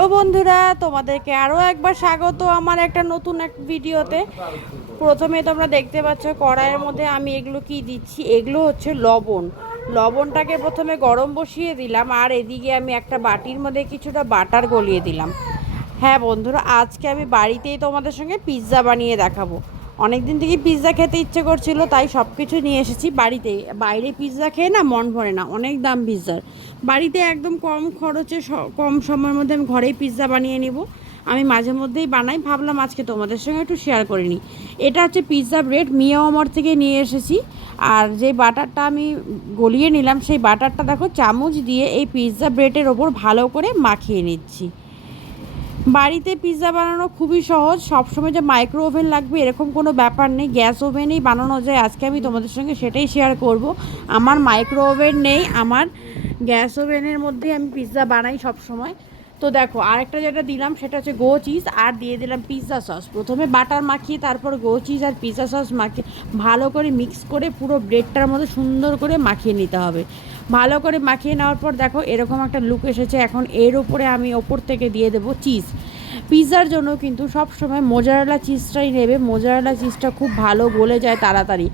Hello বন্ধুরা, তোমাদেরকে আরও একবার স্বাগত আমার একটা নতুন এক ভিডিওতে। প্রথমে তোমরা দেখতে পাচ্ছ কড়াইয়ের মধ্যে আমি এগুলো কি দিচ্ছি। এগুলো হচ্ছে লবণ। লবণটাকে প্রথমে গরম বসিয়ে দিলাম, আর এদিকে আমি একটা বাটির মধ্যে কিছুটা বাটার গলিয়ে দিলাম। হ্যাঁ বন্ধুরা, আজকে আমি বাড়িতেই তোমাদের সঙ্গে পিৎজা বানিয়ে দেখাবো। অনেক দিন থেকে পিৎজা খেতে ইচ্ছে করছিল, তাই সব কিছু নিয়ে এসেছি বাড়িতে। বাইরে পিৎজা খেয়ে না মন ভরে না, অনেক দাম পিৎজার। বাড়িতে একদম কম খরচে কম সময়ের মধ্যে আমি ঘরেই পিৎজা বানিয়ে নিব। আমি মাঝে মধ্যেই বানাই, ভাবলাম আজকে তোমাদের সঙ্গে একটু শেয়ার করে নিই। এটা হচ্ছে পিৎজা ব্রেড, মিয়াওয়ামার থেকে নিয়ে এসেছি। আর যে বাটারটা আমি গলিয়ে নিলাম, সেই বাটারটা দেখো চামচ দিয়ে এই পিৎজা ব্রেডের ওপর ভালো করে মাখিয়ে নিচ্ছি। বাড়িতে পিৎজা বানানো খুবই সহজ, সবসময় যে মাইক্রো ওভেন লাগবে এরকম কোনো ব্যাপার নেই, গ্যাস ওভেনেই বানানো যায়। আজকে আমি তোমাদের সঙ্গে সেটাই শেয়ার করব। আমার মাইক্রো ওভেন নেই, আমার গ্যাস ওভেনের মধ্যেই আমি পিৎজা বানাই সব সময়। তো দেখো আরেকটা যেটা দিলাম সেটা হচ্ছে গো চিজ, আর দিয়ে দিলাম পিৎজা সস। প্রথমে বাটার মাখিয়ে তারপর গো চিজ আর পিৎজা সস মাখিয়ে ভালো করে মিক্স করে পুরো ব্রেডটার মধ্যে সুন্দর করে মাখিয়ে নিতে হবে। ভালো করে মাখিয়ে নেওয়ার পর দেখো এরকম একটা লুক এসেছে। এখন এর উপরে আমি ওপর থেকে দিয়ে দেবো চিজ। পিৎজার জন্য কিন্তু সব সময় মোজারেলা চিজটাই নেবে, মোজারেলা চিজটা খুব ভালো গলে যায় তাড়াতাড়ি।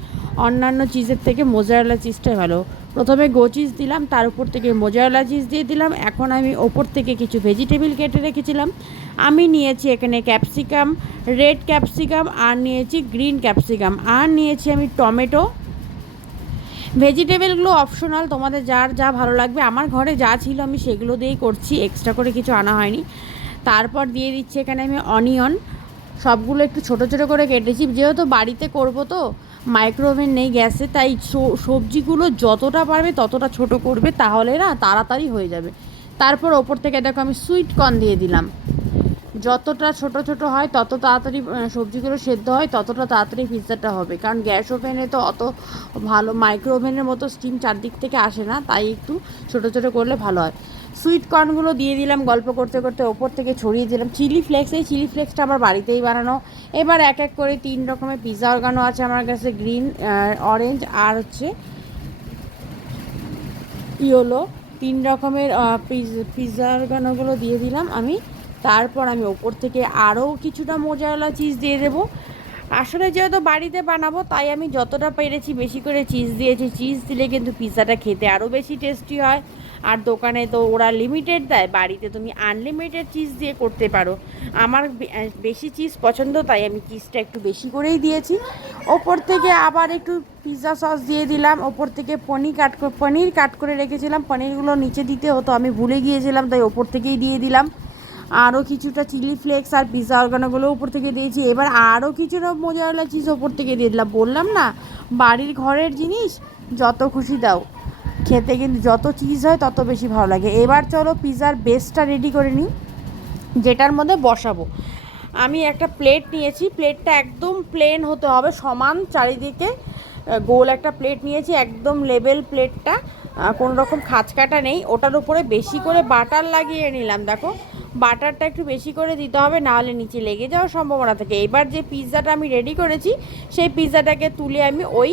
অন্যান্য চিজের থেকে মোজারেলা চিজটাই ভালো। প্রথমে গো চিজ দিলাম, তার উপর থেকে মোজারেলা চিজ দিয়ে দিলাম। এখন আমি ওপর থেকে কিছু ভেজিটেবল কেটে রেখেছিলাম। আমি নিয়েছি এখানে ক্যাপসিকাম, রেড ক্যাপসিকাম, আর নিয়েছি গ্রিন ক্যাপসিকাম, আর নিয়েছি আমি টমেটো। ভেজিটেবলগুলো অপশনাল, তোমাদের যার যা ভালো লাগবে। আমার ঘরে যা ছিল আমি সেগুলো দিয়েই করছি, এক্সট্রা করে কিছু আনা হয়নি। তারপর দিয়ে দিচ্ছি এখানে আমি অনিয়ন। সবগুলো একটু ছোট ছোট করে কেটেছি, যেহেতু বাড়িতে করব তো মাইক্রো ওভেন নেই গ্যাসে, তাই সবজিগুলো যতটা পারবে ততটা ছোট করবে, তাহলে না তাড়াতাড়ি হয়ে যাবে। তারপর ওপর থেকে দেখো আমি সুইট কর্ন দিয়ে দিলাম। যতটা ছোট ছোট হয় তত তাড়াতাড়ি সবজিগুলো সেদ্ধ হয়, ততটা তাড়াতাড়ি পিৎজাটা হবে। কারণ গ্যাস ওভেনে তো অত ভালো মাইক্রো ওভেনের মতো স্টিম চারদিক থেকে আসে না, তাই একটু ছোট ছোট করলে ভালো হয়। সুইট কর্নগুলো দিয়ে দিলাম, গল্প করতে করতে ওপর থেকে ছড়িয়ে দিলাম চিলি ফ্লেক্স। এই চিলি ফ্লেক্সটা আমার বাড়িতেই বানানো। এবার এক এক করে 3 রকমের পিৎজা অর্গানো আছে আমার কাছে, গ্রিন, অরেঞ্জ আর হচ্ছে ইয়েলো। 3 রকমের পিৎজা অর্গানোগুলো দিয়ে দিলাম আমি। তারপর আমি ওপর থেকে আরও কিছুটা মোজারেলা চিজ দিয়ে দেবো। আসলে যেহেতু বাড়িতে বানাবো তাই আমি যতটা পেরেছি বেশি করে চিজ দিয়েছি। চিজ দিলে কিন্তু পিৎজাটা খেতে আরও বেশি টেস্টি হয়। আর দোকানে তো ওরা লিমিটেড দেয়, বাড়িতে তুমি আনলিমিটেড চিজ দিয়ে করতে পারো। আমার বেশি চিজ পছন্দ, তাই আমি চিজটা একটু বেশি করেই দিয়েছি। ওপর থেকে আবার একটু পিৎজা সস দিয়ে দিলাম। ওপর থেকে পনির কাট করে রেখেছিলাম, পনিরগুলো নিচে দিতে হতো, আমি ভুলে গিয়েছিলাম, তাই ওপর থেকেই দিয়ে দিলাম। আরও কিছুটা চিলি ফ্লেক্স আর পিৎজা অর্গানোগুলো উপর থেকে দিয়েছি। এবার আরও কিছুটা মোজারেলা চিজ ওপর থেকে দিয়ে দিলাম। বললাম না, বাড়ির ঘরের জিনিস যত খুশি দাও, খেতে কিন্তু যত চিজ হয় তত বেশি ভালো লাগে। এবার চলো পিৎজার বেসটা রেডি করে নিই, যেটার মধ্যে বসাবো। আমি একটা প্লেট নিয়েছি, প্লেটটা একদম প্লেন হতে হবে, সমান চারিদিকে গোল একটা প্লেট নিয়েছি, একদম লেবেল প্লেটটা, কোনো রকম খাঁচকাটা নেই। ওটার উপরে বেশি করে বাটার লাগিয়ে নিলাম। দেখো বাটারটা একটু বেশি করে দিতে হবে, নাহলে নিচে লেগে যাওয়ার সম্ভাবনা থাকে। এবার যে পিৎজাটা আমি রেডি করেছি সেই পিৎজাটাকে তুলে আমি ওই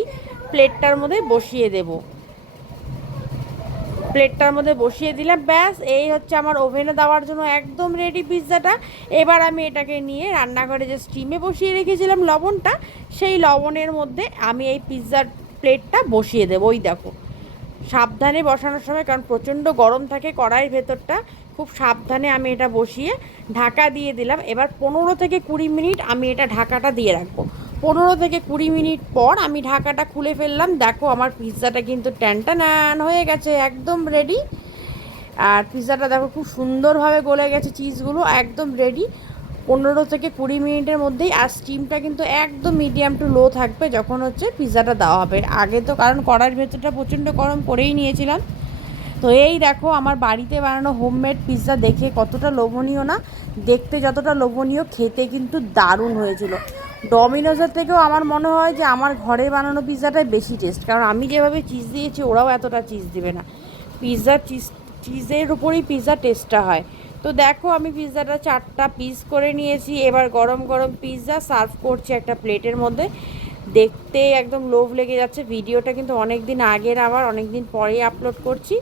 প্লেটটার মধ্যে বসিয়ে দেবো। প্লেটটার মধ্যে বসিয়ে দিলাম, ব্যাস এই হচ্ছে আমার ওভেনে দেওয়ার জন্য একদম রেডি পিৎজাটা। এবার আমি এটাকে নিয়ে রান্নাঘরে যে স্টিমে বসিয়ে রেখেছিলাম লবণটা, সেই লবণের মধ্যে আমি এই পিৎজার প্লেটটা বসিয়ে দেবো। ওই দেখো, সাবধানে বসানোর সময়, কারণ প্রচণ্ড গরম থাকে কড়াইয়ের ভেতরটা, খুব সাবধানে আমি এটা বসিয়ে ঢাকা দিয়ে দিলাম। এবার 15 থেকে 20 মিনিট আমি এটা ঢাকাটা দিয়ে রাখবো। 15 থেকে 20 মিনিট পর আমি ঢাকাটা খুলে ফেললাম। দেখো আমার পিৎজাটা কিন্তু ট্যানটানান হয়ে গেছে, একদম রেডি। আর পিৎজাটা দেখো খুব সুন্দরভাবে গলে গেছে, চিজগুলো একদম রেডি। 15 থেকে 20 মিনিটের মধ্যেই। আর স্টিমটা কিন্তু একদম মিডিয়াম টু লো থাকবে যখন হচ্ছে পিৎজাটা দেওয়া হবে। আগে তো কারণ কড়াইয়ের ভেতরটা প্রচণ্ড গরম করেই নিয়েছিলাম। তো এই দেখো আমার বাড়িতে বানানো হোমমেড পিৎজা, দেখে কতটা লোভনীয় না? দেখতে যতটা লোভনীয়, খেতে কিন্তু দারুণ হয়েছিল। ডমিনোজের থেকেও আমার মনে হয় যে আমার ঘরে বানানো পিৎজাটাই বেশি টেস্ট, কারণ আমি যেভাবে চিজ দিয়েছি ওরাও এতটা চিজ দেবে না। চিজের উপরেই পিৎজা টেস্টটা হয়। তো দেখো আমি পিৎজাটা 4টা পিস করে নিয়েছি। এবার গরম গরম পিৎজা সার্ভ করছি একটা প্লেটের মধ্যে। দেখতে একদম লোভ লেগে যাচ্ছে। ভিডিওটা কিন্তু অনেক দিন আগের, আবার অনেক দিন পরেই আপলোড করছি।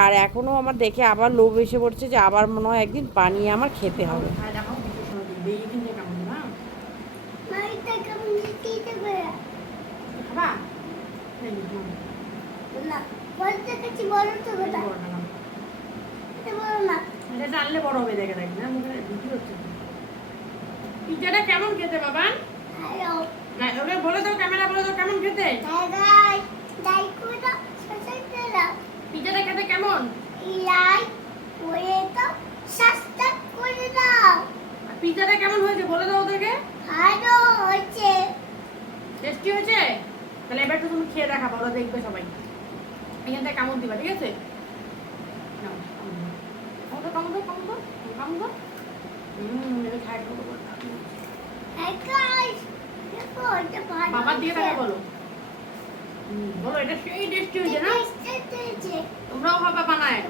আর এখনও আমার দেখে আবার লোভ এসে পড়ছে যে আবার মনে হয় একদিন বানিয়ে আমার খেতে হবে। জানলে বড় হবে, দেখে দেখ না মুখে বিক্রি হচ্ছে। পিজাটা কেমন খেতে বাবা? ওকে বলে দাও, ক্যামেরা বলে দাও কেমন খেতে। পিজাটা খেতে কেমন? পিজাটা কেমন হয়েছে বলে দাও ওদেরকে। টেস্টি হয়েছে? তাহলে এবার তো তুমি খেয়ে দেখাবো, ওরা দেখবে সবাই। এখান থেকে কেমন দিবা, ঠিক আছে? বাবা দিয়ে দেখা বলো, বলো এটা সেই টেস্টি হয়েছে না? তোমরাও বাবা বানায়।